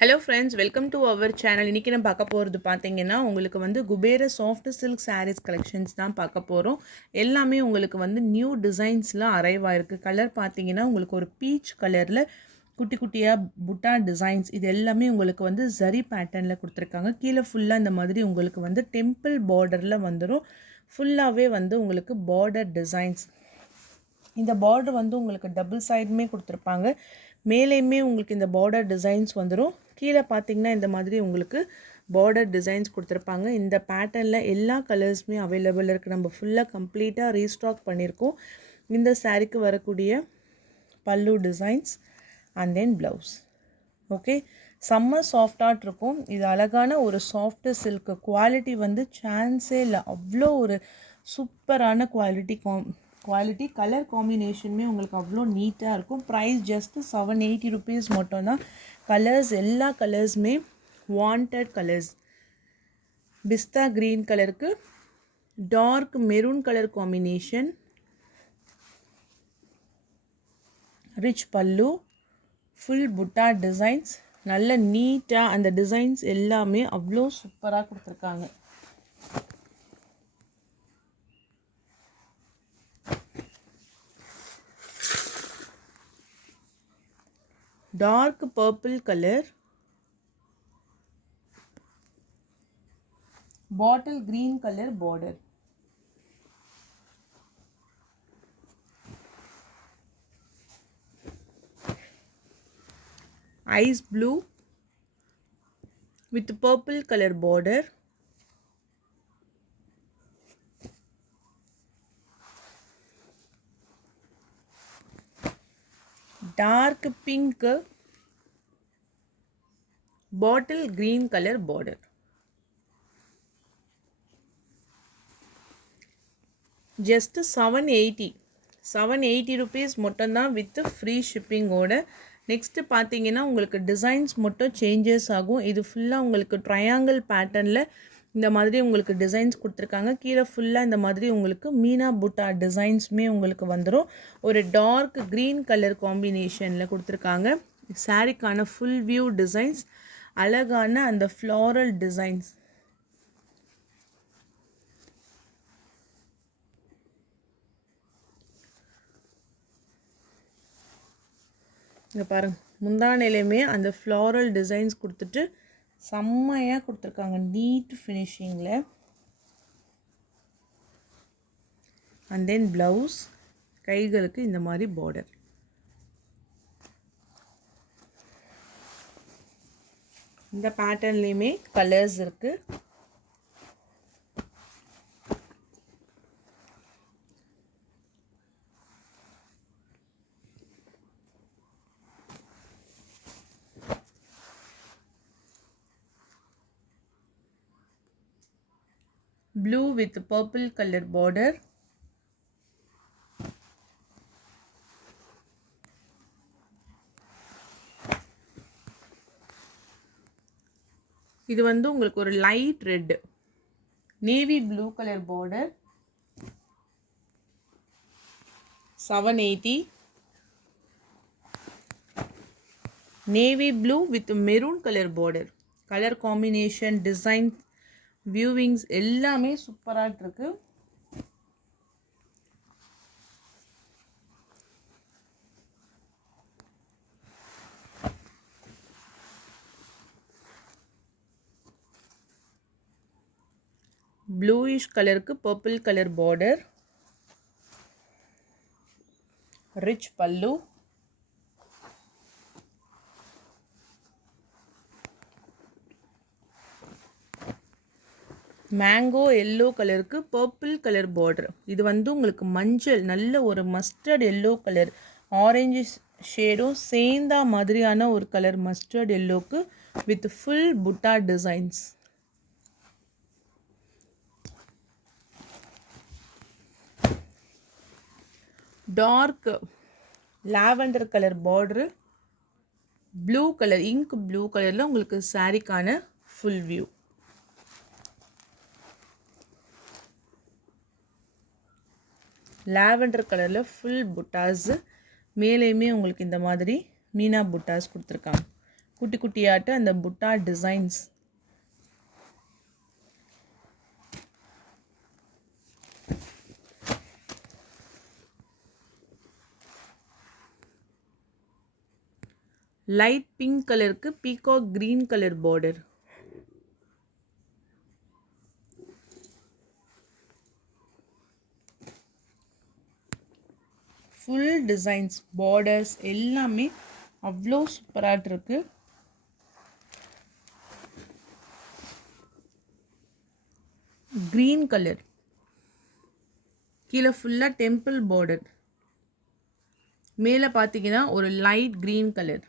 Hello friends, welcome to our channel. இன்றைக்கி நம்ம பார்க்க போகிறது பார்த்தீங்கன்னா, உங்களுக்கு வந்து Kubera soft silk saris collections தான் பார்க்க போகிறோம். எல்லாமே உங்களுக்கு வந்து நியூ டிசைன்ஸில் அரைவ் ஆயிருக்கு. கலர் பார்த்தீங்கன்னா உங்களுக்கு ஒரு பீச் கலரில் குட்டி குட்டியாக புட்டா டிசைன்ஸ், இது எல்லாமே உங்களுக்கு வந்து ஜரி பேட்டர்னில் கொடுத்துருக்காங்க. கீழே ஃபுல்லாக இந்த மாதிரி உங்களுக்கு வந்து டெம்பிள் பார்டரில் வந்துடும். ஃபுல்லாகவே வந்து உங்களுக்கு பார்டர் டிசைன்ஸ். இந்த பார்டர் வந்து உங்களுக்கு டபுள் சைடுமே கொடுத்துருப்பாங்க. மேலேயுமே உங்களுக்கு இந்த பார்டர் டிசைன்ஸ் வந்துடும். கீழே பார்த்தீங்கன்னா இந்த மாதிரி உங்களுக்கு பார்டர் டிசைன்ஸ் கொடுத்துருப்பாங்க. இந்த பேட்டர்னில் எல்லா கலர்ஸுமே அவைலபிள் இருக்குது. நம்ம ஃபுல்லாக கம்ப்ளீட்டாக ரீஸ்டாக் பண்ணியிருக்கோம். இந்த சாரீக்கு வரக்கூடிய பல்லு designs and then blouse. Okay, செம்ம சாஃப்டாக இருக்கும். இது அழகான ஒரு சாஃப்ட் சில்க். குவாலிட்டி வந்து சான்ஸே இல்லை, அவ்வளோ ஒரு சூப்பரான குவாலிட்டி கலர் காம்பினேஷனுமே உங்களுக்கு அவ்வளோ நீட்டாக இருக்கும். ப்ரைஸ் ஜஸ்ட்டு 780 rupees மட்டும்தான். கலர்ஸ் எல்லா கலர்ஸுமே வாண்டட் கலர்ஸ். பிஸ்தா க்ரீன் கலருக்கு dark maroon colour combination, rich pallu, full butta designs, நல்ல நீட்டாக அந்த டிசைன்ஸ் எல்லாமே அவ்வளோ சூப்பராக கொடுத்துருக்காங்க. Dark purple colour, bottle green colour border, ice blue with purple color border, dark pink bottle green color border. Just 780 rupees மட்டும்தான் with free ஷிப்பிங்கோட. Next பார்த்தீங்கன்னா உங்களுக்கு டிசைன்ஸ் மட்டும் சேஞ்சஸ் ஆகும். இது ஃபுல்லாக உங்களுக்கு ட்ரையாங்கிள் பேட்டர்னில் இந்த மாதிரி உங்களுக்கு டிசைன்ஸ் கொடுத்துருக்காங்க. கீழே ஃபுல்லாக இந்த மாதிரி உங்களுக்கு மீனா புட்டா டிசைன்ஸுமே உங்களுக்கு வந்துடும். ஒரு டார்க் க்ரீன் கலர் காம்பினேஷனில் கொடுத்துருக்காங்க. சாரீக்கான ஃபுல் வியூ டிசைன்ஸ், அழகான அந்த ஃப்ளாரல் டிசைன்ஸ். இங்கே பாருங்கள், முந்தானையிலையுமே அந்த ஃப்ளாரல் டிசைன்ஸ் கொடுத்துட்டு செம்மையாக கொடுத்துருக்காங்க நீட் ஃபினிஷிங்கில். அண்ட் தென் ப்ளவுஸ், கைகளுக்கு இந்த மாதிரி பார்டர். இந்த பேட்டர்ன்லேயுமே கலர்ஸ் இருக்குது. Blue with purple color border, இது வந்து உங்களுக்கு ஒரு light red navy blue colour border, 780. Navy blue with maroon colour border. Colour combination, design, weavings எல்லாமே சூப்பராக இருக்கு. ப்ளூயிஷ் கலருக்கு purple colour border, rich pallu, mango yellow கலருக்கு பர்பிள் கலர் பார்டர். இது வந்து உங்களுக்கு மஞ்சள், நல்ல ஒரு மஸ்டர்ட் எல்லோ கலர், ஆரஞ்சு ஷேடும் சேர்ந்த மாதிரியான ஒரு கலர் மஸ்டர்ட் எல்லோக்கு with full butta designs. Dark lavender colour border, blue colour, ink blue கலரில் உங்களுக்கு சாரீக்கான ஃபுல் வியூ. லாவெண்டர் கலரில் ஃபுல் புட்டாஸ், மேலேயுமே உங்களுக்கு இந்த மாதிரி மீனா புட்டாஸ் கொடுத்துருக்காங்க. குட்டி குட்டியாட்டு அந்த புட்டா டிசைன்ஸ். லைட் பிங்க் கலருக்கு peacock green colour border. Full designs borders எல்லாமே அவ்வளோ சூப்பராக இருக்கு. கிரீன் கலர் கீழே ஃபுல்லாக டெம்பிள் பார்டர், மேலே பார்த்தீங்கன்னா ஒரு லைட் கிரீன் கலர்.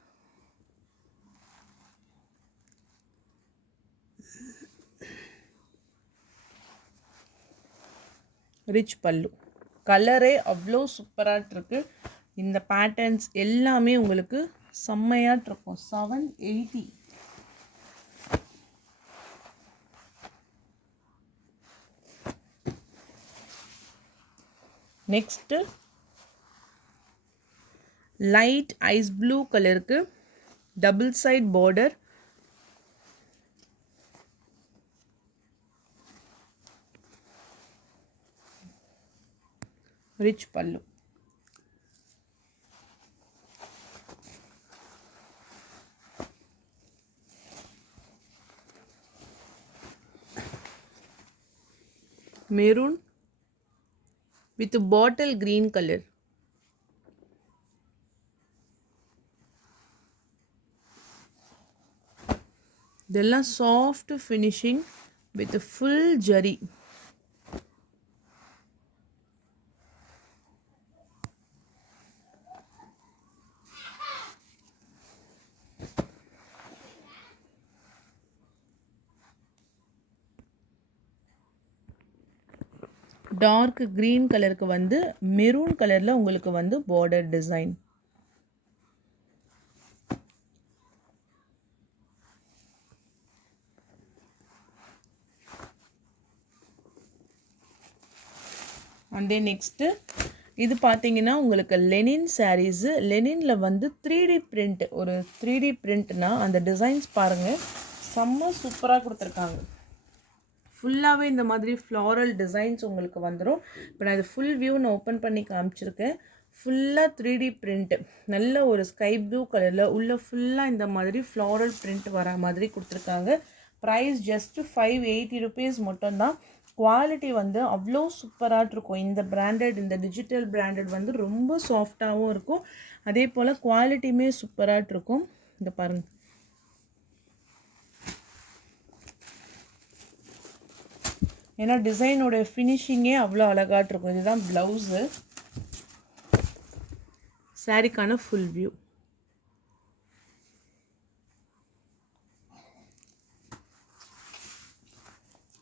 ரிச் பல்லு. கலரே அவ்வளோ சூப்பராக இருக்கு. இந்த பேட்டர்ன்ஸ் எல்லாமே உங்களுக்கு செம்மையாக இருக்கும். 780. நெக்ஸ்ட்டு லைட் ஐஸ் ப்ளூ கலருக்கு டபுள் சைட் பார்டர், ரிச் பல்லு. Maroon with bottle green color. இதெல்லாம் soft finishing with a full zari. Dark green கலருக்கு வந்து மெரூன் கலரில் உங்களுக்கு வந்து border design. And then next இது பார்த்தீங்கன்னா உங்களுக்கு லெனின் சாரீஸு. லெனினில் வந்து 3D பிரிண்ட், ஒரு 3D பிரிண்ட்னா அந்த டிசைன்ஸ் பாருங்கள், செம்ம சூப்பராக கொடுத்துருக்காங்க. ஃபுல்லாகவே இந்த மாதிரி ஃப்ளாரல் டிசைன்ஸ் உங்களுக்கு வந்துடும். இப்போ நான் இது ஃபுல் வியூ நான் ஓப்பன் பண்ணி காமிச்சிருக்கேன். ஃபுல்லாக 3D பிரிண்ட், நல்ல ஒரு ஸ்கை ப்ளூ கலரில் உள்ள ஃபுல்லாக இந்த மாதிரி ஃப்ளாரல் பிரிண்ட் வர மாதிரி கொடுத்துருக்காங்க. ப்ரைஸ் ஜஸ்ட்டு 580 ருபீஸ் மட்டும்தான். குவாலிட்டி வந்து அவ்வளோ சூப்பராக இருக்கும். இந்த பிராண்டட், இந்த டிஜிட்டல் பிராண்டட் வந்து ரொம்ப சாஃப்டாகவும் இருக்கும். அதே போல் குவாலிட்டியுமே சூப்பராக இருக்கும். இங்கே பாருங்கள், ஏன்னா டிசைனோட ஃபினிஷிங்கே அவ்வளோ அழகாக இருக்கும். இதுதான் ப்ளவுஸு. சாரிக்கான ஃபுல் வியூ.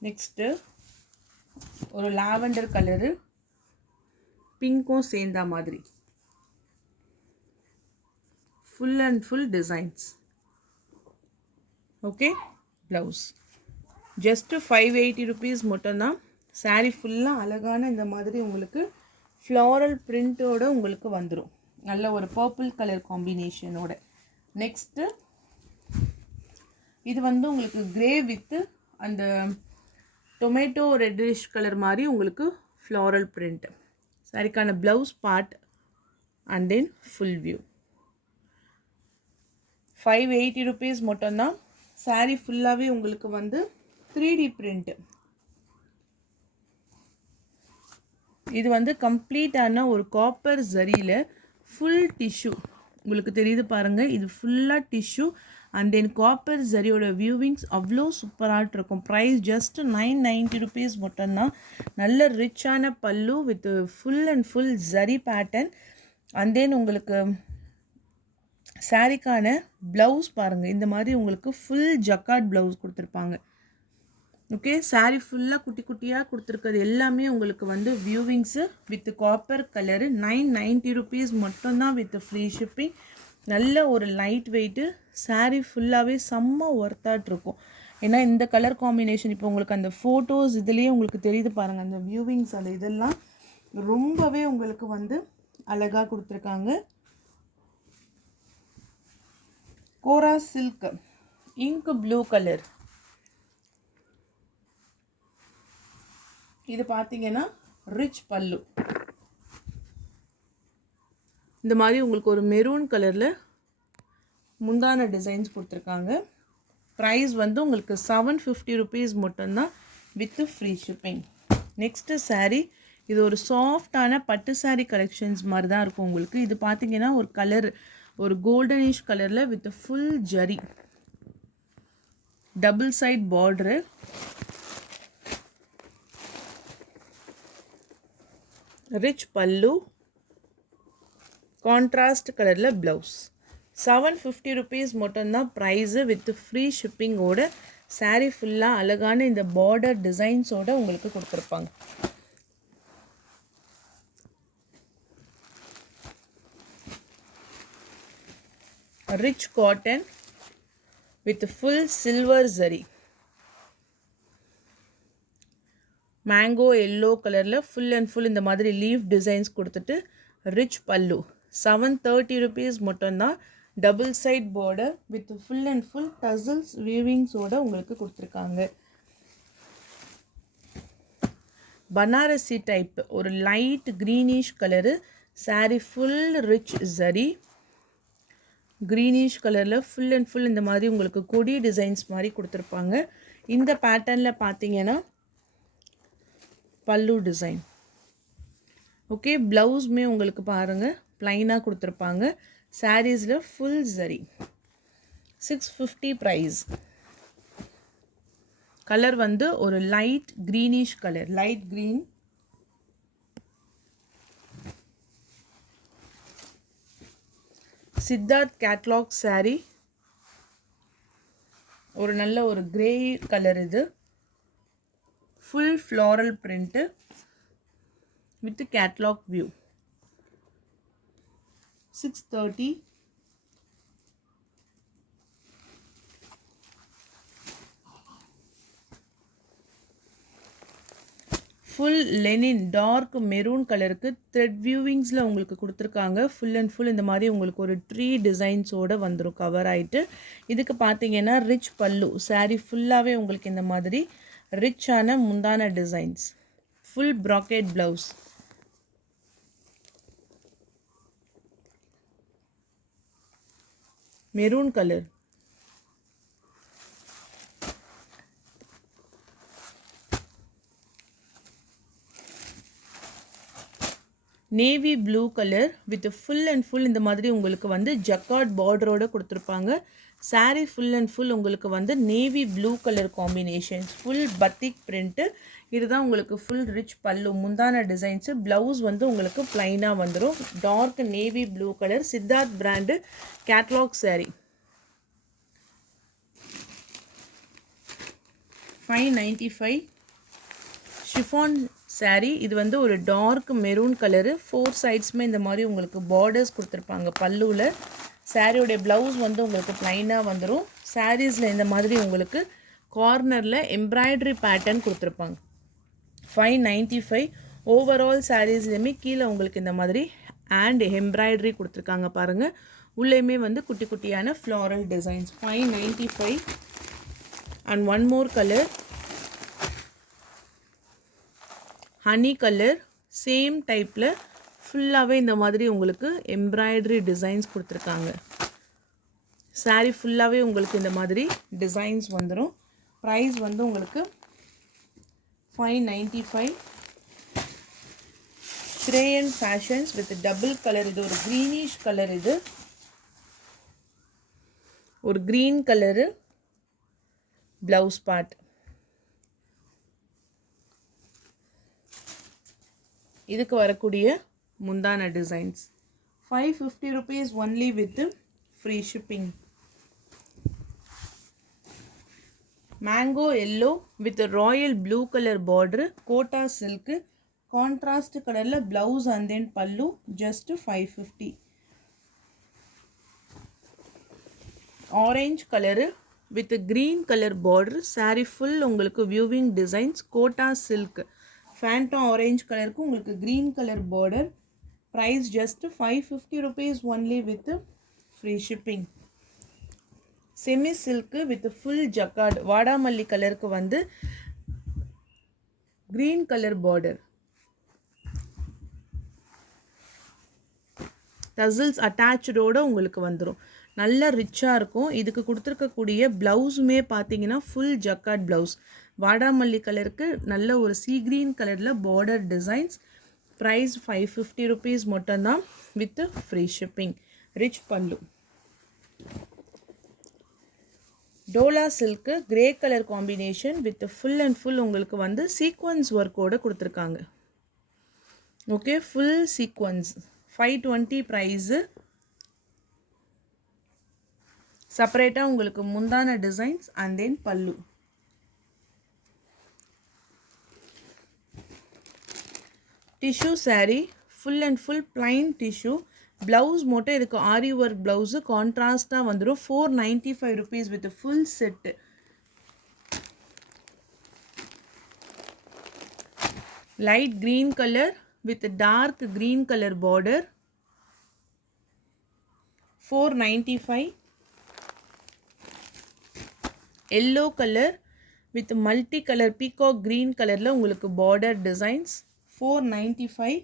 நெக்ஸ்ட்டு ஒரு லாவெண்டர் கலரு பிங்க்கும் சேர்ந்த மாதிரி full and full designs. Okay, blouse just 580 rupees மட்டும்தான். சாரீ ஃபுல்லாக அழகான இந்த மாதிரி உங்களுக்கு ஃப்ளாரல் பிரிண்ட்டோடு உங்களுக்கு வந்துடும். நல்ல ஒரு பர்பிள் கலர் காம்பினேஷனோட. நெக்ஸ்ட்டு இது வந்து உங்களுக்கு கிரே வித்து அந்த டொமேட்டோ ரெட்டிஷ் கலர் மாதிரி உங்களுக்கு ஃப்ளாரல் பிரிண்ட். சாரிக்கான blouse part and then full view. 580 rupees மட்டும்தான். சாரீ ஃபுல்லாகவே உங்களுக்கு வந்து 3D பிரிண்ட். இது வந்து கம்ப்ளீட்டான ஒரு காப்பர் ஜரியில் ஃபுல் டிஷ்யூ உங்களுக்கு தெரியுது பாருங்கள். இது ஃபுல்லாக tissue and then copper ஜரியோட viewings அவ்வளோ சூப்பராக இருக்கும். ப்ரைஸ் ஜஸ்ட் 990 ருபீஸ் மட்டும்தான். நல்ல ரிச்சான பல்லு with full and full zari pattern. And then உங்களுக்கு சாரிக்கான ப்ளவுஸ் பாருங்கள், இந்த மாதிரி உங்களுக்கு ஃபுல் ஜக்கார்ட் ப்ளவுஸ் கொடுத்துருப்பாங்க. ஓகே, சாரீ ஃபுல்லாக குட்டி குட்டியாக கொடுத்துருக்கிறது எல்லாமே உங்களுக்கு வந்து வியூவிங்ஸு வித் காப்பர் கலரு. 990 ருபீஸ் மட்டும்தான் வித் ஃப்ரீ ஷிப்பிங். நல்ல ஒரு லைட் வெயிட்டு. சாரீ ஃபுல்லாகவே செம்ம ஒர்த்தாட் இருக்கும். ஏன்னா இந்த கலர் காம்பினேஷன் இப்போ உங்களுக்கு அந்த ஃபோட்டோஸ் இதுலேயே உங்களுக்கு தெரியுது பாருங்கள், அந்த வியூவிங்ஸ் அந்த இதெல்லாம் ரொம்பவே உங்களுக்கு வந்து அழகாக கொடுத்துருக்காங்க. கோரா சில்க் இங்க் ப்ளூ கலர். இது பார்த்தீங்கன்னா ரிச் பல்லு. இந்த மாதிரி உங்களுக்கு ஒரு மெரூன் கலரில் முந்தான டிசைன்ஸ் கொடுத்துருக்காங்க. ப்ரைஸ் வந்து உங்களுக்கு 750 rupees மட்டும்தான் with free shipping. Next sari, இது ஒரு சாஃப்டான பட்டு சாரீ கலெக்ஷன்ஸ் மாதிரி தான் இருக்கும் உங்களுக்கு. இது பார்த்தீங்கன்னா ஒரு கலர், ஒரு கோல்டனிஷ் கலரில் with full zari, double side border, rich pallu, contrast கலரில் ப்ளவுஸ். 750 rupees மட்டும்தான் ப்ரைஸு வித் ஃப்ரீ ஷிப்பிங்கோட. சாரீ ஃபுல்லாக அழகான இந்த பார்டர் டிசைன்ஸோடு உங்களுக்கு கொடுத்துருப்பாங்க. Rich cotton with full silver zari, mango yellow கலரில் ஃபுல் அண்ட் ஃபுல் இந்த மாதிரி லீஃப் டிசைன்ஸ் கொடுத்துட்டு ரிச் பல்லு. 730 rupees மட்டும்தான். Double side border with full and full tassels வீவிங்ஸோடு உங்களுக்கு கொடுத்துருக்காங்க. பனாரசி டைப் ஒரு light greenish colour sari, full rich zari, greenish கலரில் ஃபுல் அண்ட் ஃபுல் இந்த மாதிரி உங்களுக்கு கொடி டிசைன்ஸ் மாதிரி கொடுத்துருப்பாங்க. இந்த பேட்டர்னில் பார்த்தீங்கன்னா பல்லு டிசைன். ஓகே, ப்ளவுஸுமே உங்களுக்கு பாருங்கள் ப்ளைனாக கொடுத்துருப்பாங்க. சாரீஸில் ஃபுல் ஜரி. 650 ப்ரைஸ். கலர் வந்து ஒரு light greenish colour, light green. Siddharth catalogue sari, ஒரு நல்ல ஒரு கிரே கலர். இது full floral print with catalogue view. 630. Full linen dark maroon கலருக்கு த்ரெட் வியூவிங்ஸில் உங்களுக்கு கொடுத்துருக்காங்க. ஃபுல் அண்ட் ஃபுல் இந்த மாதிரி உங்களுக்கு ஒரு ட்ரீ டிசைன்ஸோடு வந்துடும் கவர் ஆகிட்டு. இதுக்கு பார்த்தீங்கன்னா ரிச் பல்லு. சாரீ ஃபுல்லாகவே உங்களுக்கு இந்த மாதிரி ரிச்சான முந்தான designs. Full bracket blouse. Maroon colour, navy blue colour with full and full இந்த மாதிரி உங்களுக்கு வந்து ஜக்கார்ட் பார்டரோடு கொடுத்துருப்பாங்க. சாரீ ஃபுல் அண்ட் ஃபுல் உங்களுக்கு வந்து navy blue colour combinations, full batik print. இதுதான் உங்களுக்கு ஃபுல் ரிச் பல்லு, முந்தான டிசைன்ஸு. ப்ளவுஸ் வந்து உங்களுக்கு ப்ளைனாக வந்துடும். Dark navy blue colour, Siddharth brand catalogue sari. 595. Chiffon sari, இது வந்து ஒரு டார்க் மெரூன் கலரு. 4 சைட்ஸுமே இந்த மாதிரி உங்களுக்கு பார்டர்ஸ் கொடுத்துருப்பாங்க பல்லுவில். சாரியோடைய ப்ளவுஸ் வந்து உங்களுக்கு ப்ளைனாக வந்துடும். சாரீஸில் இந்த மாதிரி உங்களுக்கு கார்னரில் எம்ப்ராய்டரி பேட்டர்ன் கொடுத்துருப்பாங்க. 595. ஓவரால் சாரீஸ்லேயுமே கீழே உங்களுக்கு இந்த மாதிரி அண்ட் எம்ப்ராய்டரி கொடுத்துருக்காங்க பாருங்கள். உள்ளேயுமே வந்து குட்டி குட்டியான floral designs. 595. And one more colour, honey colour. Same டைப்பில் ஃபுல்லாகவே இந்த மாதிரி உங்களுக்கு எம்ப்ராய்டரி டிசைன்ஸ் கொடுத்துருக்காங்க. சாரீ ஃபுல்லாகவே உங்களுக்கு இந்த மாதிரி டிசைன்ஸ் வந்துடும். ப்ரைஸ் வந்து உங்களுக்கு 595. ஸ்ரேயன் ஃபேஷன்ஸ் வித் டபுள் கலர். இது ஒரு க்ரீனிஷ் கலர். இது ஒரு க்ரீன் கலரு ப்ளவுஸ் பார்ட். இதுக்கு வரக்கூடிய முந்தான designs. 550 rupees only with free shipping. Mango yellow with royal blue colour border, Kota silk, contrast கலரில் blouse and then pallu. Just 550. Orange colour with green colour border. Sari full உங்களுக்கு weaving designs. Kota silk, Fanta orange கலருக்கு உங்களுக்கு green colour border. Price just 550 rupees only with free shipping. Semi silk with full jacquard வாடாமல்லி கலருக்கு வந்து green colour border, tassels அட்டாச்சோட உங்களுக்கு வந்துடும். நல்ல ரிச்சாக இருக்கும். இதுக்கு கொடுத்துருக்கக்கூடிய ப்ளவுஸுமே பார்த்தீங்கன்னா ஃபுல் ஜக்கார்ட் ப்ளவுஸ். வாடாமல்லி கலருக்கு நல்ல ஒரு சீ கிரீன் கலரில் பார்டர் டிசைன்ஸ். ப்ரைஸ் 550 rupees மட்டும்தான் வித் ஃப்ரீ ஷிப்பிங். ரிச் பல்லு. Dola silk grey colour combination with full and full உங்களுக்கு வந்து சீக்வன்ஸ் ஒர்க்கோடு கொடுத்துருக்காங்க. Okay, full sequence. 520 ப்ரைஸு. செப்பரேட்டாக உங்களுக்கு முந்தான டிசைன்ஸ் அண்ட் தென் பல்லு. Tissue saree, full and full plain tissue. Blouse மட்டும் இதுக்கு ஆரி ஒர்க் ப்ளவுஸு கான்ட்ராஸ்டாக வந்துடும். 495 rupees with full set. Light green colour with dark green color border, 495. yellow color with multi color peacock green color la உங்களுக்கு border designs, 495.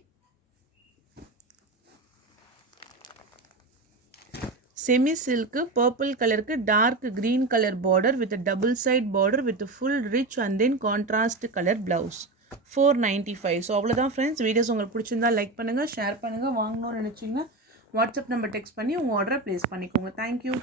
semi silk purple color ku dark green color border with a double side border with a full rich and then contrast color blouse, 495. So அவ்வளோதான் friends. Videos உங்களுக்கு பிடிச்சிருந்தா like பண்ணுங்கள், share பண்ணுங்கள். வாங்கணும்னு நினச்சிங்கன்னா WhatsApp number text பண்ணி உங்கள் ஆர்டரை ப்ளேஸ் பண்ணிக்கோங்க. தேங்க்யூ.